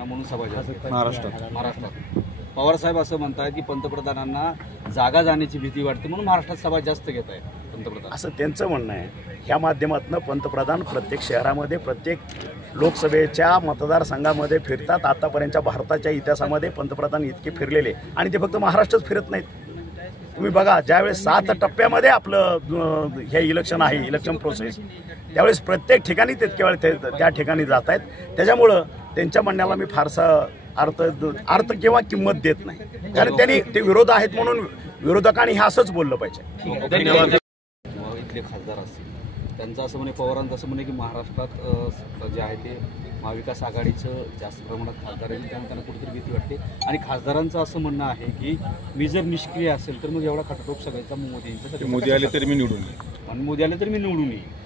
म्हणून सभा महाराष्ट्रात पवार साहेब असं म्हणतात की पंतप्रधानांना जागा जाण्याची भीती वाटते म्हणून महाराष्ट्रात सभा जास्त घेत आहे पंतप्रधान, असं त्यांचं म्हणणं आहे। ह्या माध्यमातून पंतप्रधान प्रत्येक शहरामध्ये प्रत्येक लोकसभेच्या मतदारसंघामध्ये फिरतात। आतापर्यंतच्या भारताच्या इतिहासामध्ये पंतप्रधान इतके फिरलेले आणि ते फक्त महाराष्ट्रच फिरत नाहीत। तुम्ही बघा, ज्यावेळेस 7 टप्प्यामध्ये आपलं हे इलेक्शन आहे, इलेक्शन प्रोसेस, त्यावेळेस प्रत्येक ठिकाणी तितके वेळ त्या ठिकाणी जात आहेत। त्याच्यामुळं त्यांच्या म्हणण्याला मी फारसा अर्थ किंवा किंमत देत नाही, कारण त्यांनी ते विरोध आहेत म्हणून विरोधकांनी हे असंच बोललं पाहिजे। धन्यवाद। इथले खासदार असतील त्यांचं असं म्हणे, पवारांचं असं म्हणे की महाराष्ट्रात जे आहे ते महाविकास आघाडीचं जास्त प्रमाणात खासदार आहे, त्यामुळे त्यांना कुठेतरी भीती वाटते। आणि खासदारांचं असं म्हणणं आहे की मी जर निष्क्रिय असेल तर मग एवढा खटाटोप सगळ्याचा मोदी आले तरी मी निवडून येईल आणि मोदी आले तरी मी निवडून येईल।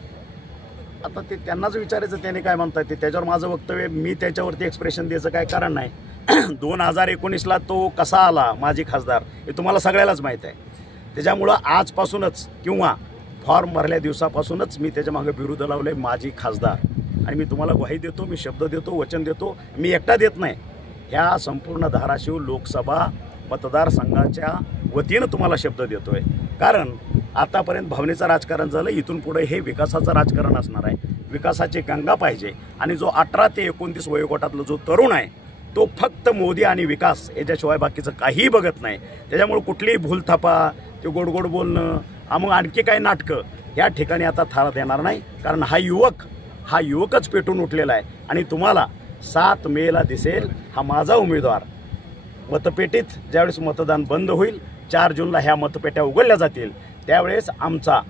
आता ते त्यांनाच विचारायचं त्याने काय म्हणतात ते, त्याच्यावर माझं वक्तव्य, मी त्याच्यावरती एक्सप्रेशन द्यायचं काय कारण नाही। 2019ला तो कसा आला माजी खासदार हे तुम्हाला सगळ्यालाच माहीत आहे। त्याच्यामुळं आजपासूनच किंवा फॉर्म भरल्या दिवसापासूनच मी त्याच्या मागे विरोध लावले माजी खासदार, आणि मी तुम्हाला ग्वाही देतो, मी शब्द देतो, वचन देतो, मी एकटा देत नाही, ह्या संपूर्ण धाराशिव लोकसभा मतदारसंघाच्या वतीनं तुम्हाला शब्द देतोय। कारण आतापर्यंत भावनेचं राजकारण झालं, इथून पुढे हे विकासाचं राजकारण असणार आहे। विकासाची गंगा पाहिजे आणि जो 18 ते 29 वयोगटातला जो तरुण आहे तो फक्त मोदी आणि विकास याच्याशिवाय बाकीचं काहीही बघत नाही। त्याच्यामुळे कुठलीही भूलथापा, ते गोड गोड बोलणं, मग आणखी काही नाटकं या ठिकाणी आता थारा येणार नाही, कारण हा युवकच पेटून उठलेला आहे। आणि तुम्हाला 7 मेला दिसेल हा माझा उमेदवार। मतपेटीत ज्यावेळेस मतदान बंद होईल, 4 जूनला ह्या मतपेट्या उघडल्या जातील, त्यावेळेस आमचा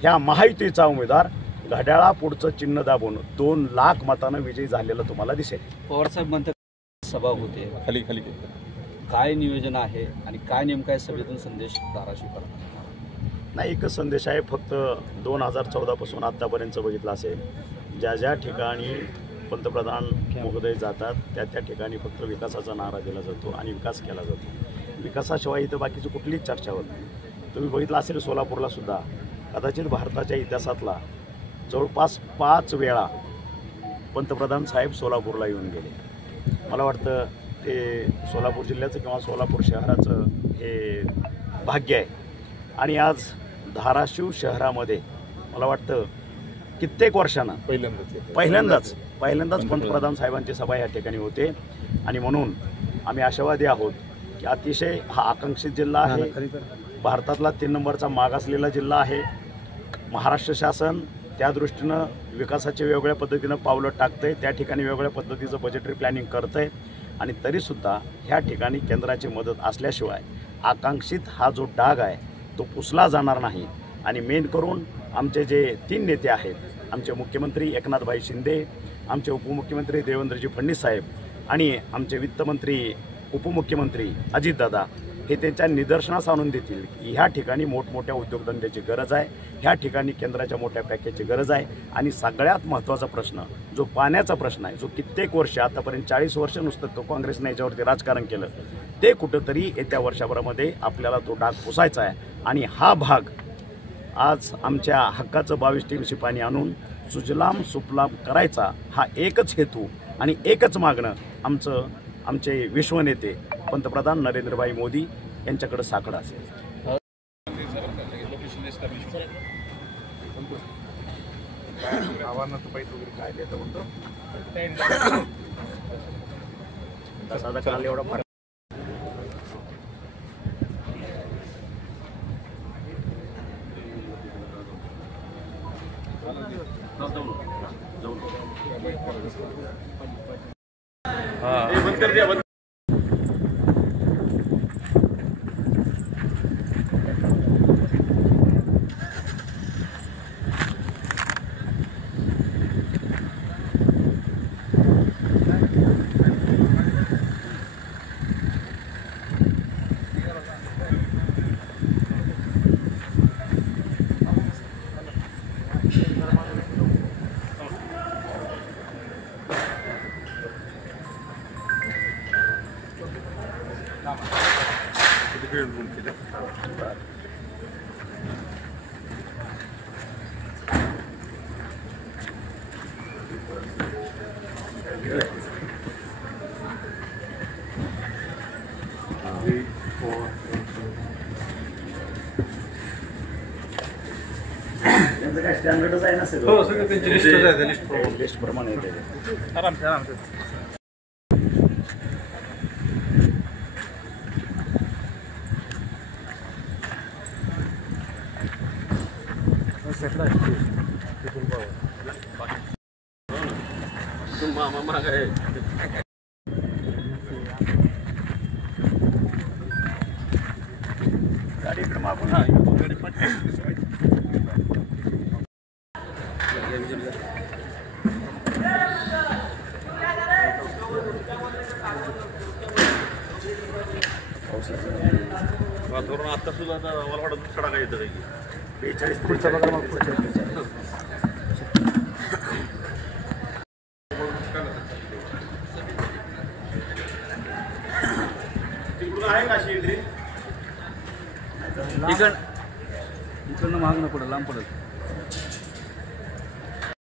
ह्या महायुतीचा उमेदवार घड्याळापुढचं चिन्ह दाबून 2 लाख मतानं विजयी झालेलं तुम्हाला दिसेल। पवारसाहेब म्हणतात सभा होते खाली काय नियोजन आहे आणि काय नेमका सभेतून संदेश धाराशिव करतात? नाही, एकच संदेश आहे, फक्त 2014 पासून आत्तापर्यंत बघितलं असेल, ज्या ठिकाणी पंतप्रधान महोदय जातात त्या ठिकाणी फक्त विकासाचा नारा दिला जातो आणि विकास केला जातो। विकासाशिवाय इथं बाकीची कुठलीच चर्चा होत नाही। तुम्ही बघितलं असेल सोलापूरला सुद्धा कदाचित भारताच्या इतिहासातला जवळपास 5 वेळा पंतप्रधान साहेब सोलापूरला येऊन गेले। मला वाटतं ते सोलापूर जिल्ह्याचं किंवा सोलापूर शहराचं हे भाग्य आहे। आणि आज धाराशिव शहरामध्ये मला वाटतं कित्येक वर्षानं पहिल्यांदाच पंतप्रधान साहेबांची सभा या ठिकाणी होते। आणि म्हणून आम्ही आशावादी आहोत की अतिशय हा आकांक्षित जिल्हा आहे, भारतातला 3 नंबरचा मागासलेला जिल्हा आहे। महाराष्ट्र शासन त्या दृष्टीनं विकासाचे वेगवेगळ्या पद्धतीनं पावलं टाकतंय, त्या ठिकाणी वेगवेगळ्या पद्धतीचं बजेटरी प्लॅनिंग करतंय, आणि तरीसुद्धा ह्या ठिकाणी केंद्राची मदत असल्याशिवाय आकांक्षित हा जो डाग आहे तो पुसला जाणार नाही। आणि मेन करून आमचे जे 3 नेते आहेत, आमचे मुख्यमंत्री एकनाथभाई शिंदे, आमचे उपमुख्यमंत्री देवेंद्रजी फडणवीस साहेब आणि आमचे वित्तमंत्री उपमुख्यमंत्री अजितदादा, हे त्यांच्या निदर्शनास आणून देतील की ह्या ठिकाणी मोठमोठ्या उद्योगधंद्याची गरज आहे, ह्या ठिकाणी केंद्राच्या मोठ्या पॅकेजची गरज आहे। आणि सगळ्यात महत्त्वाचा प्रश्न जो पाण्याचा प्रश्न आहे, जो कित्येक वर्ष आतापर्यंत 40 वर्ष नुसतं तो काँग्रेसने याच्यावरती राजकारण केलं, ते कुठंतरी येत्या वर्षभरामध्ये आपल्याला तो डाग पुसायचा आहे। आणि हा भाग आज आमच्या हक्काचं 22 टीमशी पाणी आणून सुजलाम सुफलाम करायचा हा एकच हेतू आणि एकच मागणं आमचे विश्वनेते पंतप्रधान नरेंद्रभाई मोदी यांच्याकडे साकडं असेल। काय देतं म्हणतो साधा काल एवढा बंद कर दिया। त्यांचं काय स्टँडर्डच आहे ना हो, सगळं त्यांची लिस्टच आहे, त्या लिस्टप्रमाणे. लिस्ट प्रमाणे येते. आराम. गाडी इकडे मागून वातावरण आता सुद्धा आता मला वाटत सडा येतं काही 42 पुढचा बघा मग पुढच्या तिकडून आहे का अशी एंट्री? इकडनं महाग न पडेल, लांब पडेल.